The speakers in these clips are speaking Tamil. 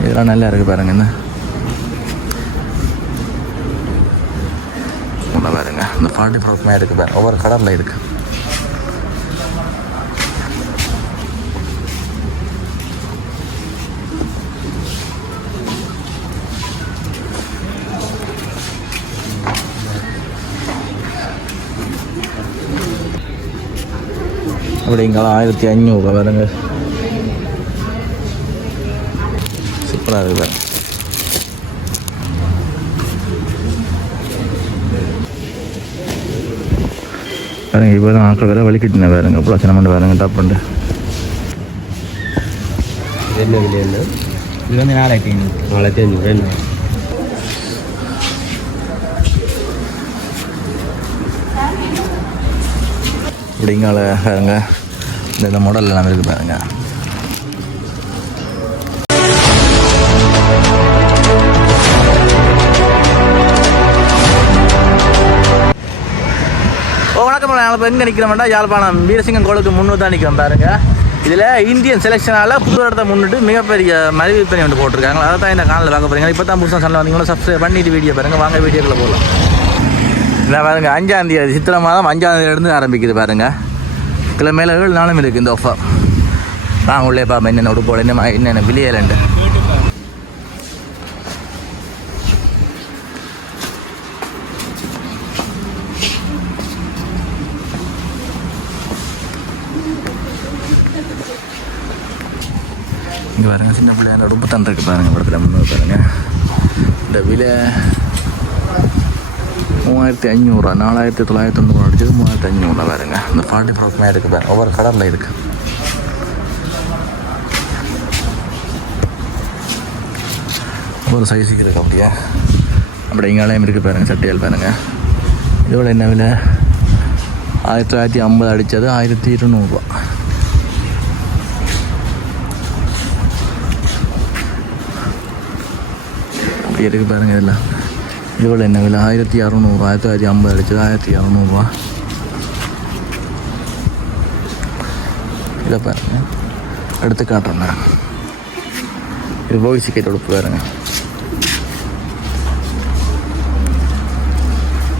இதெல்லாம் நல்லா இருக்குது பாருங்க இந்த உள்ள பாருங்க இந்த ஃபார்ட்டி ஃப்ரூட்மே இருக்குது பாருங்க ஒவ்வொரு கலரில் இருக்குது அப்படிங்களா ஆயிரத்தி ஐநூறுரூவா பாருங்க சூப்பராக இருக்குது. பாருங்க பாருங்க இப்போ தான் ஆக்கள் வேறு வலிக்கிட்டுனேன் பாருங்க இவ்வளோ சின்னமண்டு என்ன விலை என்ன இது வந்து நாலாயிரத்தி ஐநூறு. நாலாயிரத்தி அஞ்சூறு என்ன இப்படிங்கால பாருங்க. இந்த மாடல் எல்லாம் இருக்குது பாருங்க. இப்போ வணக்கம் நாங்கள் இப்போ எங்கே நிற்கிறோம்டா யாழ்ப்பாணம் வீரசிங்கம் கோளுக்கு முன்னூறு தான் நிற்கிறோம் பாருங்க. இதில் இந்தியன் செலெக்ஷனால் புது இடத்த முன்னிட்டு மிகப்பெரிய மலிவு பணி வந்து போட்டிருக்காங்க. அதை தான் இந்த காலில் வாங்க போகிறீங்க இப்போ தான் புதுசாக சொல்ல வந்தீங்களா சப்ஸ்கிரைப் பண்ணிட்டு வீடியோ பாருங்க. வாங்க வீடியோக்குள்ள போகலாம் இல்லை பாருங்க. அஞ்சாம் தேதி சித்திரை மாதம் அஞ்சாம் தேதியிலேருந்து ஆரம்பிக்குது பாருங்க. மேலே ஏழு நாளும் இருக்குது இந்த ஆஃபர் நான் உள்ளே பாப்பா என்னென்ன உடுப்போட என்ன என்னென்ன விலையிலண்டு இங்கே பாருங்கள் சின்ன பிள்ளை ரொம்ப உடுப்பு தான் இருக்கு படத்தில். முன்னூறு பாருங்கள் இந்த விலை மூவாயிரத்தி ஐநூறுரூவா நாலாயிரத்தி தொள்ளாயிரத்தி தொண்ணூறு அடிச்சது மூவாயிரத்தி ஐநூறுரூவா பாருங்க. இந்த ஃபார்ட்டி ஃப்ராக்மே இருக்குது பாருங்க ஒவ்வொரு கடலில் இருக்குது ஒரு சைஸுக்கு இருக்கு அப்படியே. அப்படி இங்காலையும் இருக்குது பாருங்க சட்டையால் பாருங்க. இதோட என்ன விலை? ஆயிரத்தி தொள்ளாயிரத்தி ஐம்பது அடித்தது ஆயிரத்தி இருநூறுவா. அப்படி இருக்கு பாருங்க இதெல்லாம் இதோட என்ன விலை ஆயிரத்தி அறநூறு ஆயிரத்தி தொள்ளாயிரத்தி ஐம்பது அடிச்சது ஆயிரத்தி அறநூறுவா இதை பாருங்க எடுத்து காட்டுறேன் நான். இது போய் சிக்கெட் உடுப்பு பாருங்க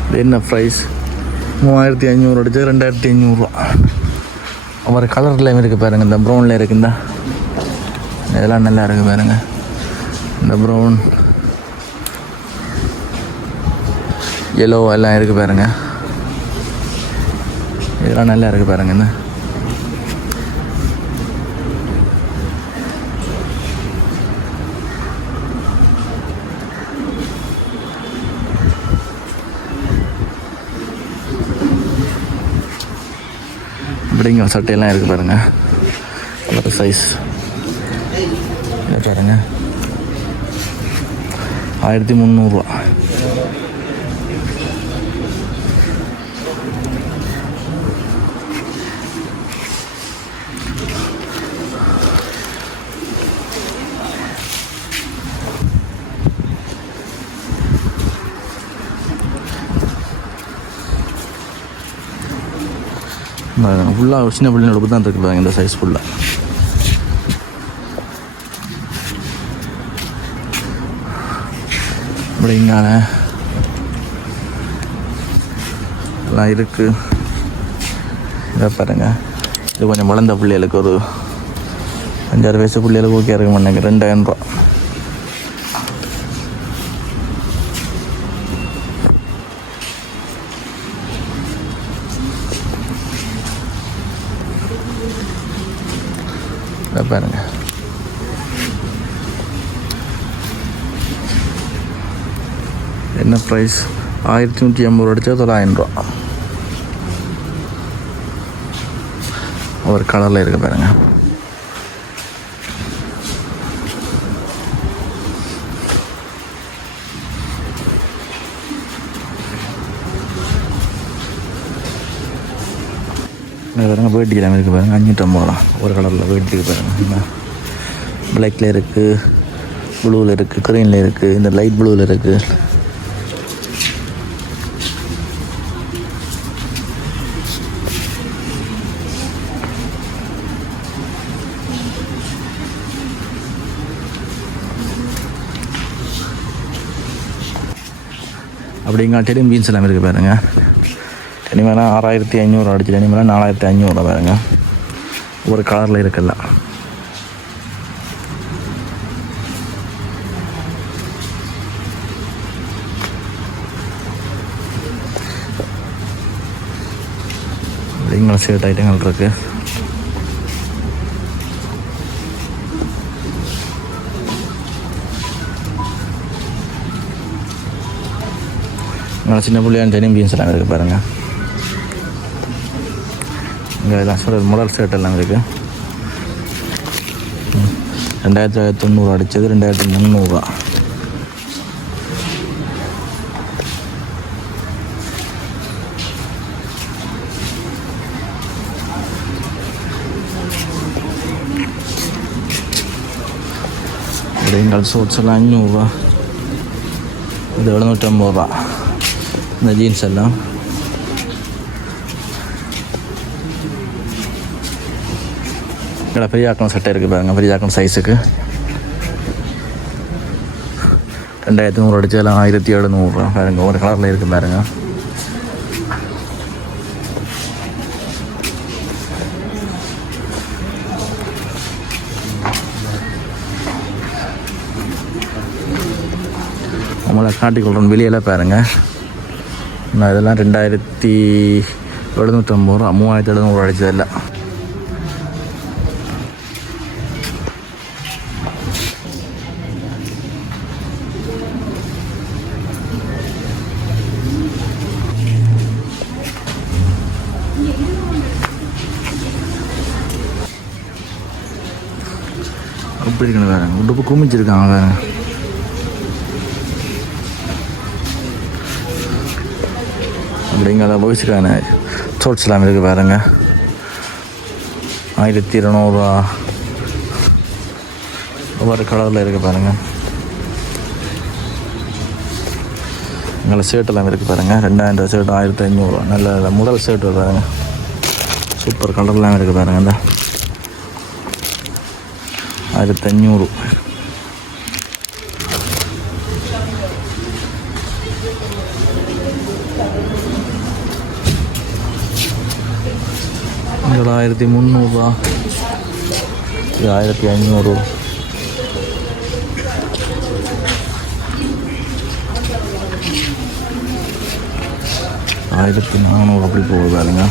இது என்ன ப்ரைஸ் மூவாயிரத்தி ஐநூறு அடிச்சது ரெண்டாயிரத்தி ஐநூறுரூவா அவர் கலர்லேயும் இருக்குது பாருங்க இந்த ப்ரௌனில் இருக்குந்தா இதெல்லாம் நல்லா இருக்குது பாருங்க இந்த ப்ரௌன் எல்லோ எல்லாம் இருக்குது பாருங்க. இதெல்லாம் நல்லா இருக்குது பாருங்க. இந்த சட்டையெல்லாம் இருக்குது பாருங்க. கலர் சைஸ் பாருங்கள் பாருங்க. ஆயிரத்தி முந்நூறுரூவா ஃபுல்லாக சின்ன பிள்ளைங்க உடுப்பு தான் இருக்குது பாருங்க இந்த சைஸ் ஃபுல்லாக அப்படிங்கான எல்லாம் இருக்குது இதை பாருங்க. இது கொஞ்சம் வளர்ந்த பிள்ளைகளுக்கு ஒரு அஞ்சாறு வயசு பிள்ளைகளுக்கு ஓகே இருக்க மாட்டேங்க ரெண்டாயிரம் ரூபா இதை பாருங்க என்ன ப்ரைஸ் ஆயிரத்தி நூற்றி ஐம்பது ரூபா அடித்தா தொள்ளாயிரம் ரூபா. ஒரு கலரில் இருக்குது பாருங்க. பாருங்க வேட்டி கிழமை இருக்குது பாருங்க அஞ்சூற்றம்பது ரூபா. ஒரு கலரில் வேட்டி இருக்கு பாருங்க பிளாக்ல இருக்குது ப்ளூவில் இருக்குது க்ரீனில் இருக்குது இந்த லைட் ப்ளூவில் இருக்குது அப்படிங்காட்டிலும் பீன்ஸ் எல்லாம் இருக்குது பாருங்க. டெனிமெல்லாம் ஆறாயிரத்தி ஐநூறு அடிச்சு டெனிமெல்லாம் நாலாயிரத்தி ஐநூறுரூவா பாருங்க. ஒரு கலரில் இருக்குல்ல அப்படிங்கிற சேர்த்து ஐட்டங்கள் இருக்குது நல்லா சின்ன புள்ளியான டெனிம் ஜீன்ஸ் எல்லாம் இருக்குது பாருங்கள் இங்கே எல்லாம் சொல்கிற முதல் ஷர்ட் எல்லாம் இருக்குது ம். ரெண்டாயிரத்தி தொண்ணூறு அடித்தது ரெண்டாயிரத்தி முந்நூறுரூவா எங்கள் ஷோட்ஸ் எல்லாம் அஞ்சூறுரூவா இது எழுநூற்றம்பது ரூபா இந்த ஜீன்ஸ் எல்லாம். இல்லை பெரியாக்கணும் சட்டை இருக்குது பாருங்கள் பெரியாக்கணும் சைஸுக்கு ரெண்டாயிரத்தி நூறு அடிச்சதெல்லாம் ஆயிரத்தி எழுநூறு பாருங்க. ஒரு கலரில் இருக்குது பாருங்கள் உங்களை காட்டிக்கொள்கிறோம் வெளியெல்லாம் பாருங்கள் நான் இதெல்லாம் ரெண்டாயிரத்தி எழுநூற்றம்பது ரூபா. மூவாயிரத்தி எழுநூறு அடிச்சதில்லை அப்படி இருக்கணும் வேறு உடுப்பு குமிச்சிருக்காங்க வேறு அப்படிங்கிற பாய்ஸுக்கான ஷோட்ஸ் எல்லாம் இருக்குது பாருங்க. ஆயிரத்தி இருநூறுவா ஒவ்வொரு கலரில் இருக்குது பாருங்கள் எங்களை ஷர்ட் எல்லாம் இருக்குது பாருங்கள் ரெண்டாயிரம் ஷர்ட் ஆயிரத்தி ஐநூறுரூவா நல்ல நல்ல முதல் ஷர்ட் பாருங்கள் சூப்பர் கலர்லாம் இருக்குது பாருங்கள் இந்த ஆயிரத்தி ஐநூறு. ஆயிரத்தி முந்நூறுரூவா இது ஆயிரத்தி ஐநூறு. ஆயிரத்தி நானூறு அப்படி போகுது பாருங்க.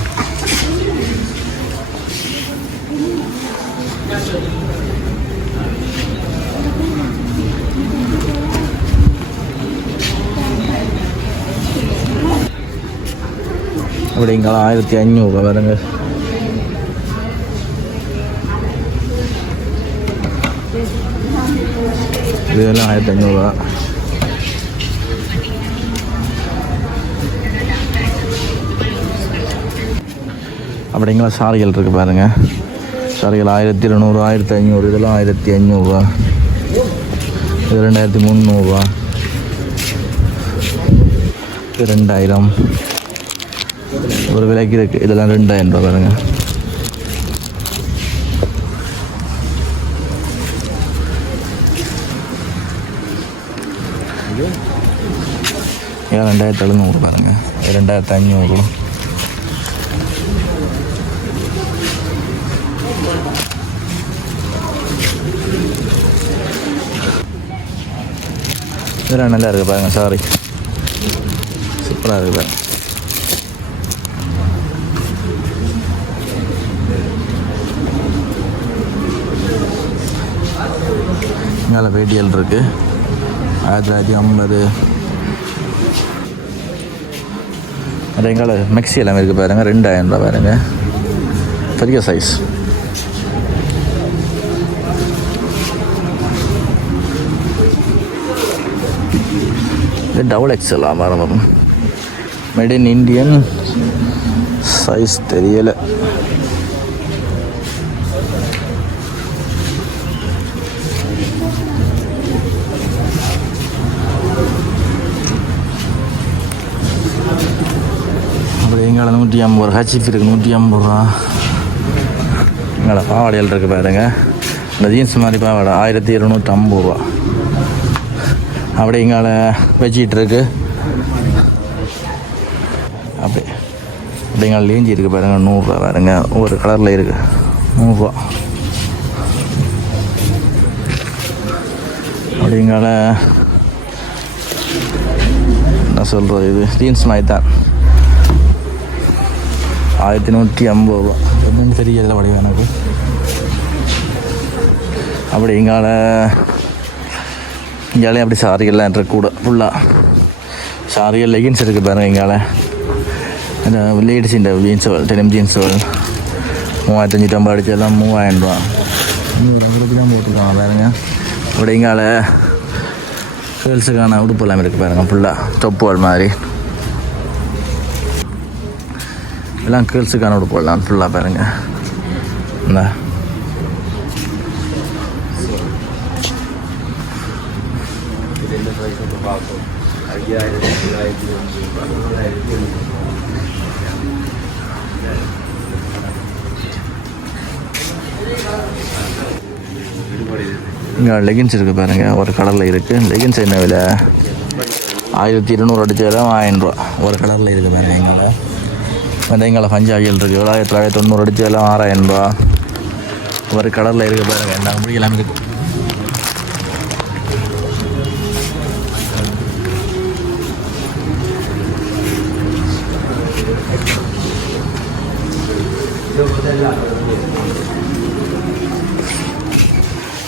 அப்படிங்களா ஆயிரத்தி ஐநூறுரூவா வருங்க இதெல்லாம் ஆயிரத்தி ஐநூறுரூவா அப்படிங்களா? சாரிகள் இருக்குது பாருங்க. சாரிகள் ஆயிரத்தி இருநூறு ஆயிரத்தி ஐநூறு இதெல்லாம் ஆயிரத்தி ஐநூறுரூவா இது ரெண்டாயிரத்தி முந்நூறுரூவா இது ரெண்டாயிரம். ஒரு விலைக்கு இருக்குது இதெல்லாம் ரெண்டாயிரம் ரூபா பாருங்கள் ஏன் ரெண்டாயிரத்தி எழுநூறு பாருங்க. ரெண்டாயிரத்து ரெண்டாயிரத்தி ஐநூறு. இதெல்லாம் நல்லா இருக்குது பாருங்க சாரி சூப்பராக இருக்குது பாருங்க. மேலே வேட்டியல் இருக்குது ஆயிரத்தி தொள்ளாயிரத்தி ஐம்பது. அது எங்களை மெக்ஸி எல்லாமே இருக்குது பாருங்கள் ரெண்டாயிரம் ரூபா பாருங்கள் பெரிய சைஸ் இது டபுள் எக்ஸல் ஆமாம் மேட் இன் இண்டியன் சைஸ் தெரியலை. அப்புறம் நூற்றி ஐம்பது ரூபா ஹச்சிப் இருக்குது நூற்றி ஐம்பது ரூபா. எங்களை பாவாடைகள் இருக்குது பாருங்க. இந்த ஜீன்ஸ் மாதிரி பாவாடை ஆயிரத்தி இருநூற்றி ஐம்பது ரூபா. அப்படியே எங்களை பெட்ஷீட் இருக்குது அப்படிங்க லேஞ்சி இருக்குது பாருங்க நூறுரூவா பாருங்க. ஒரு கலரில் இருக்குது நூறுரூவா அப்படிங்கால என்ன சொல்கிறது இது? ஜீன்ஸ் மாதிரி தான். ஆயிரத்தி நூற்றி ஐம்பது ரூபா. என்னன்னு தெரியல வடிவம் எனக்கு. அப்படி இங்கால இங்காலே அப்படி சாரிகள்லாம் இருக்கு கூட ஃபுல்லாக சாரிகள் லெகின்ஸ் இருக்குது பாருங்க இங்கால. இந்த லேடிஸ் இந்த ஜீன்ஸ் டெனிம் ஜீன்ஸ் மூவாயிரத்தி அஞ்சூற்றி ஐம்பது அடிச்சு எல்லாம் மூவாயிரம் ரூபா. நூறு ரூபாய் தான் போட்டுருக்காங்க பாருங்க. அப்படி இங்கால கேர்ள்ஸுக்கான உடுப்பு எல்லாம் இருக்குது பாருங்க ஃபுல்லாக தொப்புகள் மாதிரி. எல்லாம் கேர்ள்ஸுக்கான போடலாம். ஃபுல்லாக பாருங்கள் இந்த. இங்கே லெகின்ஸ் இருக்குது பாருங்கள் ஒரு கலரில் இருக்குது லெகின்ஸ் என்ன விலை? ஆயிரத்தி இருநூறு அடித்தாலும் ஆயிரம் ரூபா. ஒரு கலரில் இருக்குது பாருங்கள் எங்களை வந்து எங்களை இருக்குது ஏழாயிரத்தி தொள்ளாயிரத்தி தொண்ணூறு அடிச்சாலும் ஆறாயிரம் ரூபா ஒரு கடலில் இருக்க பாருங்க என்ன அப்படி எல்லாமே இருக்குது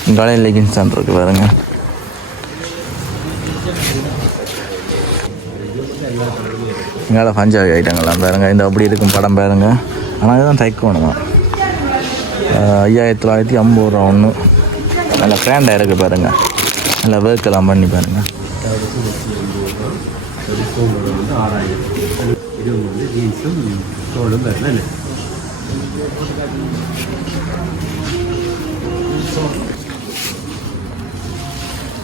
இங்காலே லெகின்ஸ் தான் இருக்குது பாருங்கள் இங்கே பஞ்சாபி ஐட்டங்கள்லாம் பாருங்க. இந்த அப்படி இருக்கும் படம் பாருங்க. ஆனால் இதுதான் தைக்கணுமா ஐயாயிரத்தி தொள்ளாயிரத்தி ஐம்பது ரூபா ஒன்று நல்ல கிராண்டாக இருக்குது பாருங்கள் நல்லா ஒர்க் எல்லாம் பண்ணி பாருங்கள்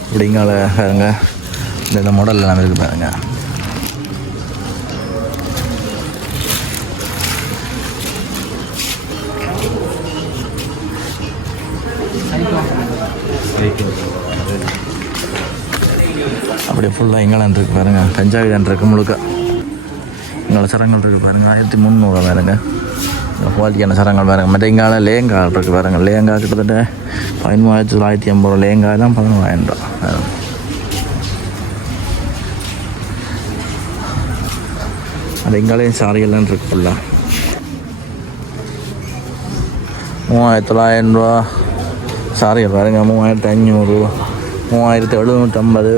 இப்படிங்கள பாருங்கள் இந்த மாடல் வந்து இருக்குது பாருங்கள் அப்படியே ஃபுல்லாக இங்கெல்லாம் இருக்கு பாருங்க. பஞ்சாபி தான் இருக்கு முழுக்க. இங்கே சரங்கள் இருக்குது பாருங்க. ஆயிரத்தி முந்நூறு பாருங்க இந்த குவாலிட்டியான சரங்கள் பாருங்க. மற்ற இங்கால லேங்கா இருக்குது பாருங்க. லேங்கா கிட்டத்தட்ட பதிமூவாயிரத்தி தொள்ளாயிரத்தி ஐம்பது ரூபா லேங்கா தான் பதினோராயிரம் ரூபா. அது இங்காலையும் சாரியெல்லாம் இருக்கு ஃபுல்லாக மூவாயிரத்தி தொள்ளாயிரம் ரூபா. சாரி பாருங்க மூவாயிரத்தி அஞ்சூறு மூவாயிரத்தி எழுநூற்றம்பது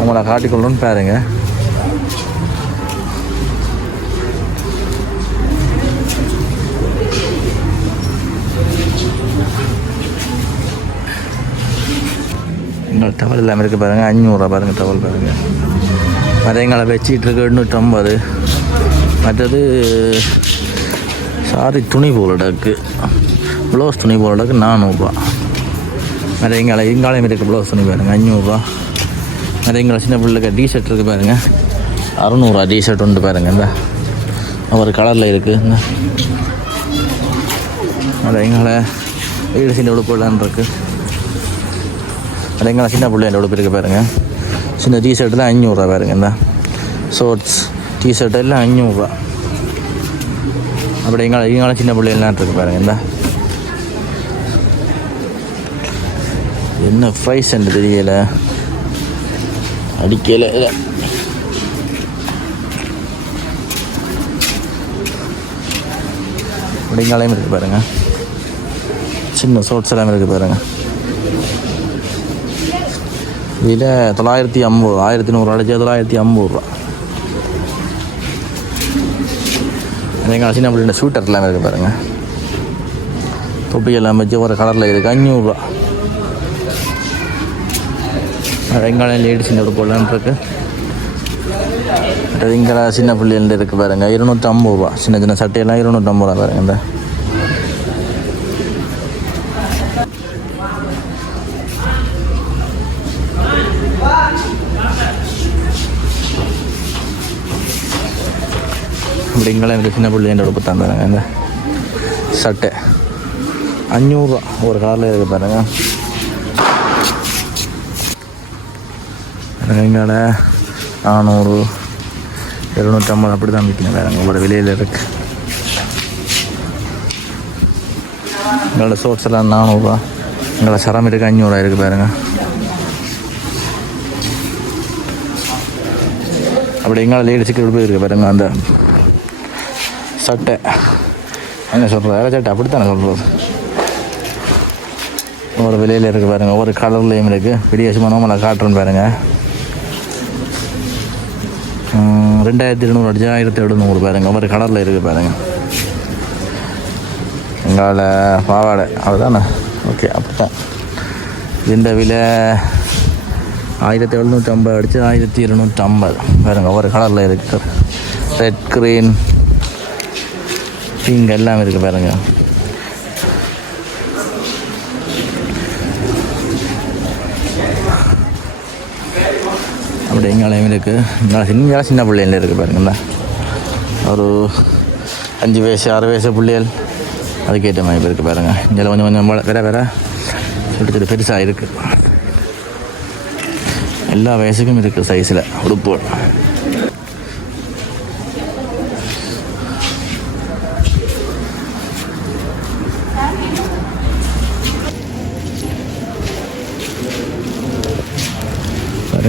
உங்களை காட்டிக்கொள்ளுன்னு பாருங்க இன்னொரு டவல் இல்லாமல் இருக்குது பாருங்கள் அஞ்சூறுரூவா பாருங்கள் டவல் பாருங்கள் மரங்களை வச்சிட்டு எண்ணூற்றம்பது. மற்றது சாரி துணி போலடக்கு. ப்ளவுஸ் துணி போலடக்கு நானூறுரூவா மற்ற இங்காலையும் எங்காலையும் இருக்குது ப்ளவுஸ் துணி பாருங்கள் அஞ்சூறுரூவா மற்ற சின்ன பிள்ளைக்கு டிஷர்ட் இருக்குது பாருங்கள் அறநூறுவா டிஷர்ட் உண்டு பாருங்கள் இந்த. ஒரு கலரில் இருக்குது இந்த. மற்ற வீடு சின்ன உடுப்பு இருக்குது அது சின்ன பிள்ளை உடுப்பு இருக்குது பாருங்கள் சின்ன டிஷர்ட்டில் அஞ்சூறுரூவா பாருங்க இந்த. ஷோர்ட்ஸ் டிஷர்ட் எல்லாம் அஞ்சூறுரூவா அப்படி எங்களை எங்களை சின்ன பிள்ளைகள்லாம் இருக்கு பாருங்க இந்த. என்ன ப்ரைஸ் என்று தெரியல. அடிக்கல. அப்படிங்காலையும் இருக்குது பாருங்க. சின்ன ஷோர்ட்ஸ் எல்லாம் இருக்குது பாருங்க. விலை தொள்ளாயிரத்தி ஐம்பது ஆயிரத்தி நூறு அடிச்சா தொள்ளாயிரத்தி ஐம்பது ரூபா எங்கள் சின்ன பிள்ளைங்க ஸ்வீட்டர் எல்லாமே இருக்குது பாருங்க தொப்பி எல்லாம் வச்சு ஒரு கலரில் இருக்குது அஞ்சூறுரூவா வெங்காயம் லேடிஸ் ஒரு போடலான் இருக்கு சின்ன பிள்ளைகள் இருக்குது பாருங்க இருநூற்றி ஐம்பது ரூபா சின்ன சின்ன சட்டையெல்லாம் இருநூற்றம்பது ரூபா பாருங்க இந்த அப்படிங்களாம் எனக்கு சின்ன பிள்ளைங்க உடுப்பு தந்தாங்க இந்த சட்டை. அஞ்சூறுரூவா ஒரு கலரில் இருக்குது பாருங்க. எங்களோட நானூறு எழுநூற்றம்பது அப்படி தான் விற்கணும் வேறு உங்களோட விலையில் இருக்கு. எங்களோட ஷோட்ஸ் எல்லாம் நானூறுரூவா எங்களோட சரம் இருக்குது அஞ்சூறுரூவா இருக்குது பாருங்க. அப்படி எங்களோட லேடிஸுக்கு எப்படி இருக்குது பாருங்க அந்த சட்டை. என்ன சொல்கிறது வேலை சட்டை அப்படித்தானே சொல்கிறது ஒவ்வொரு விலையில் இருக்குது பாருங்கள் ஒவ்வொரு கலர்லேயும் இருக்குது விடியாசமாக நம்மளை காட்டுறேன்னு பாருங்கள் ரெண்டாயிரத்தி இருநூறு அடிச்சு ஆயிரத்தி எழுநூறு பாருங்க. ஒவ்வொரு கலரில் இருக்குது பாருங்கள் எங்களோட பாவாடை அதுதானே ஓகே அப்படித்தான். இந்த விலை ஆயிரத்தி எழுநூற்றி ஐம்பது அடிச்சு ஆயிரத்தி இருநூற்றி ஐம்பது. பாருங்க ஒவ்வொரு கலரில் இருக்குது ரெட் க்ரீன் பிங்க் எல்லாம் இருக்குது பாருங்க அப்படி எங்கேயும் இருக்குது இங்கே சின்ன சின்ன பிள்ளைகள் இருக்குது பாருங்கண்ணா ஒரு அஞ்சு வயசு ஆறு வயசு பிள்ளைகள். அதுக்கேற்ற மாதிரி இருக்குது பாருங்க. இங்கே கொஞ்சம் கொஞ்சம் வேற வேற. சொல்லிட்டு சொல்லிட்டு பெருசாக இருக்குது எல்லா வயசுக்கும் இருக்குது சைஸில் உடுப்பு.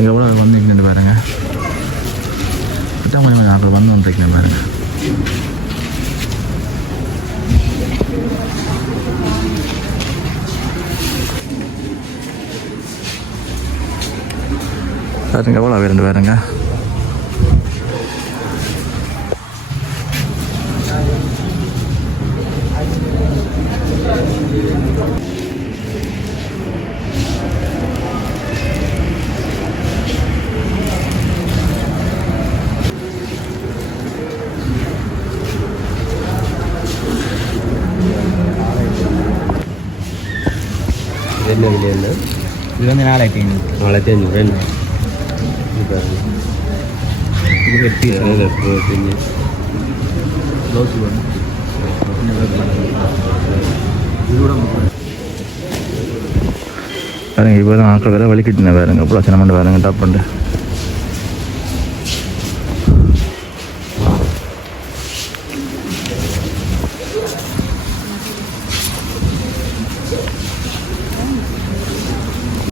பாருங்க கூட வந்து இங்கே பாருங்க. இதான் கொஞ்சம் கொஞ்சம் ஆட்கள் வந்து வந்துருக்கேன் பாருங்க. பாருங்க எவ்வளோ வேறு பாருங்க. என்ன விலை என்ன இது வந்து நாலாயிரத்தி ஐநூறு நாலாயிரத்தி அஞ்சூறு என்ன இது பாருங்க இது ப்ளவுஸ் வேணும் பாருங்க இப்போ தான் ஆக்கள் வேறு வலிக்கிட்டுனேன் பாருங்க அவ்வளோ சின்ன பாருங்க டாப் பண்ணிட்டு